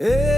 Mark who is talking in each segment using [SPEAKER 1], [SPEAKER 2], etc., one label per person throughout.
[SPEAKER 1] Hey.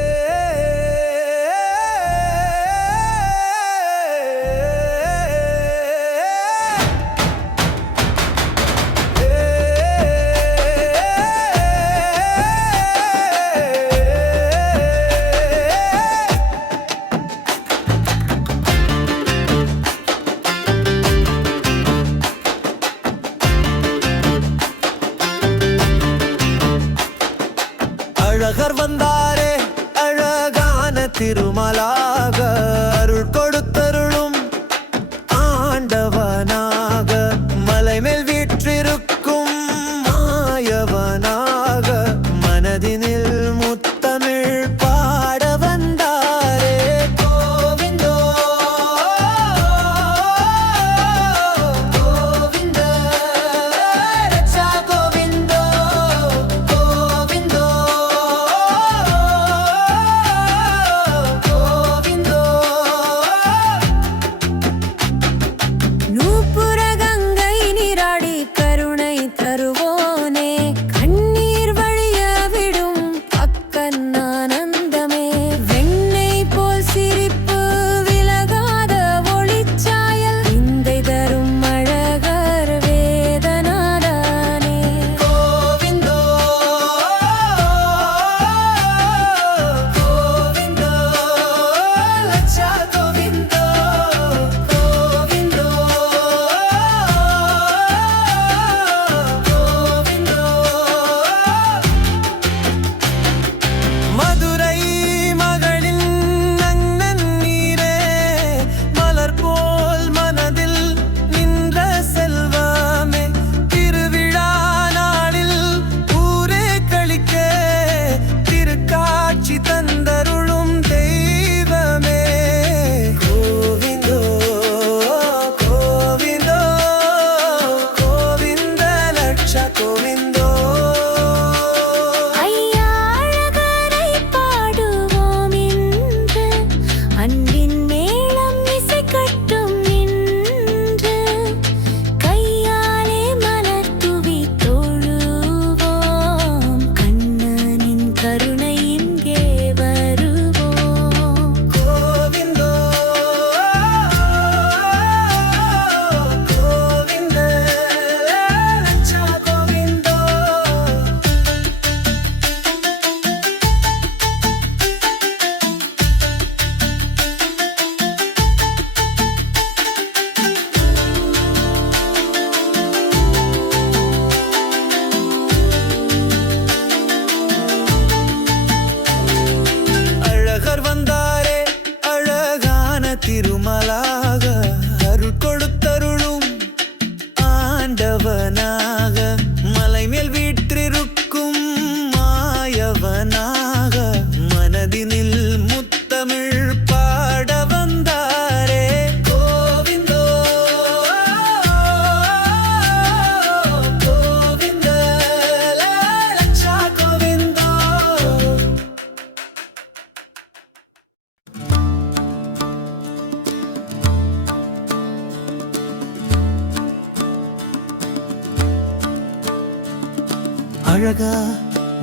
[SPEAKER 1] அழகா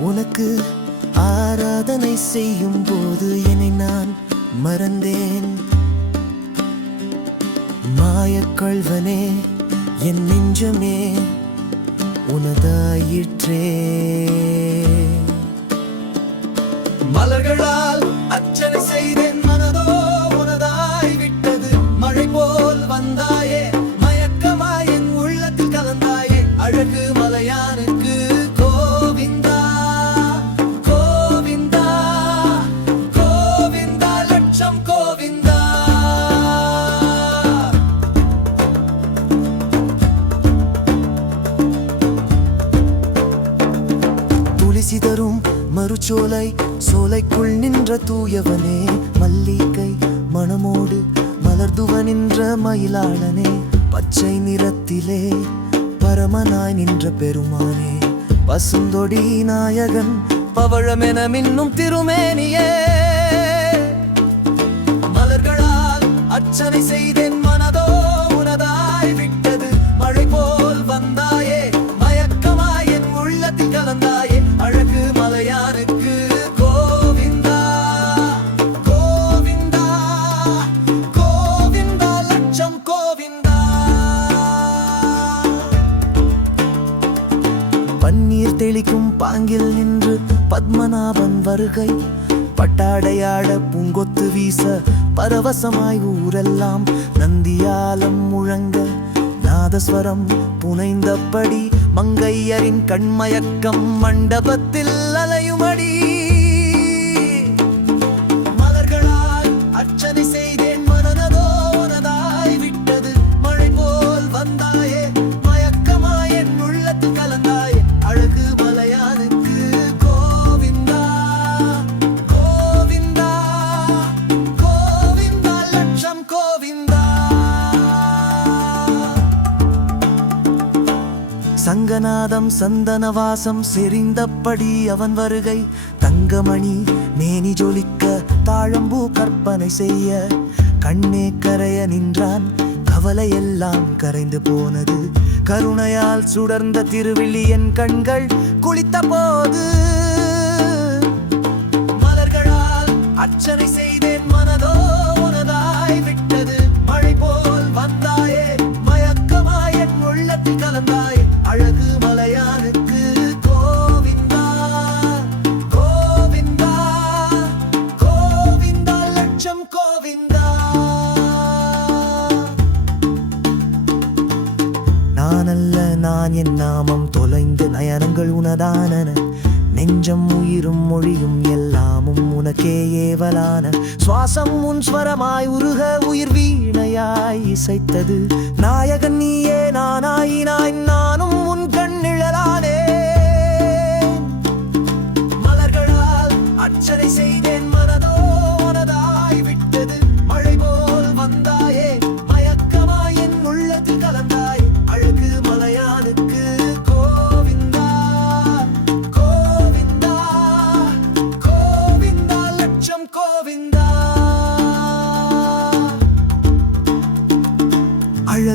[SPEAKER 1] உனக்கு ஆராதனை செய்யும் போது என்னை நான் மறந்தேன். மாயக்கொள்வனே என் நெஞ்சமே உனதாயிற்றே. மலர்களா சோலை சோலைக்குள் நின்ற தூயவனே மல்லிகை மணமோடு மலர்துவ நின்ற மயிலாளனே பச்சை நிறத்திலே பரமனாய் நின்ற பெருமானே வசுந்தொடி நாயகன் பவழமென மின்னும் திருமேனியே. மலர்களால் அர்ச்சனை செய்தேன் மாறுகை பட்டாடையாட பூங்கொத்து வீச பரவசமாய் ஊரெல்லாம் நந்தியாலம் முழங்க. நாதஸ்வரம் புனைந்தபடி மங்கையரின் கண்மயக்கம் மண்டபத்தில் சந்தனவாசம் செறிந்தபடி அவன் வருகை. தங்கமணி மேனி ஜொலிக்க தாழம்பூ கற்பனை செய்ய. கண்ணே கரைய நின்றான் கவலையெல்லாம் கரைந்து போனது. கருணையால் சுடர்ந்த திருவிழி என் கண்கள் குளித்த போது மலர்களால் அர்ச்சனை நான் என் நாமம் தொலைந்து நயனங்கள் உனதானன. நெஞ்சம் உயிரும் மொழியும் எல்லாமும் உனக்கே ஏவலான. சுவாசம் உன் ஸ்வரமாய் உருக உயிர் வீணையாய் இசைத்தது. நாயகன் நீயே நானாயினாய் நான்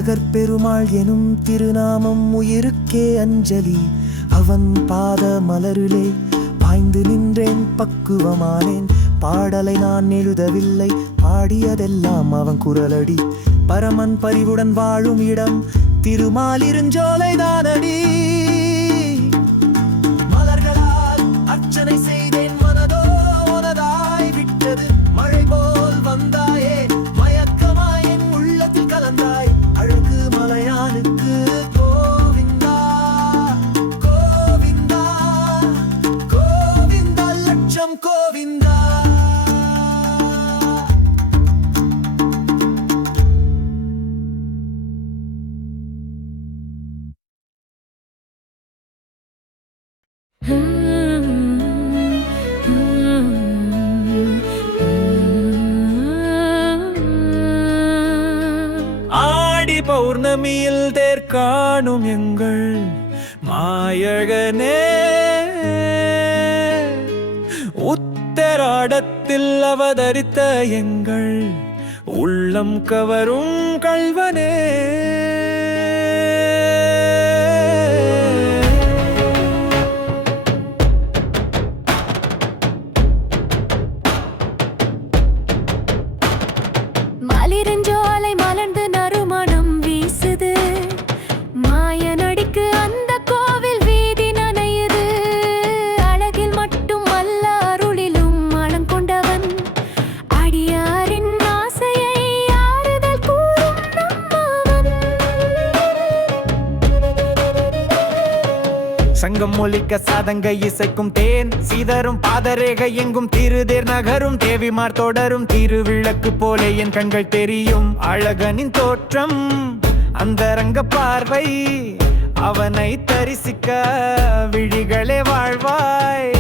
[SPEAKER 1] அழகற்பெருமாள் எனும் திருநாமம் உயிருக்கே அஞ்சலி. அவன் பாத மலரிலே பாய்ந்து நின்றேன் பக்குவமானேன். பாடலை நான் எழுதவில்லை பாடியதெல்லாம் அவன் குரலடி. பரமன் பரிவுடன் வாழும் இடம் திருமாலிருஞ்சோலை தானடி.
[SPEAKER 2] மாயமியில் தேர் காணும் எங்கள் மாயழகனே. உத்தராடத்தில் அவதரித்த எங்கள் உள்ளம் கவரும் கல்வனே சங்கம் ஒலிக்க சதங்க இசைக்கும் தேன். சீதரும் பாதரேகை எங்கும் திருதேர் நகரும். தேவிமார் தொடரும் திருவிளக்கு போல என் கண்கள் தெரியும். அழகனின் தோற்றம் அந்த ரங்க பார்வை அவனை தரிசிக்க விழிகளே வாழ்வாய்.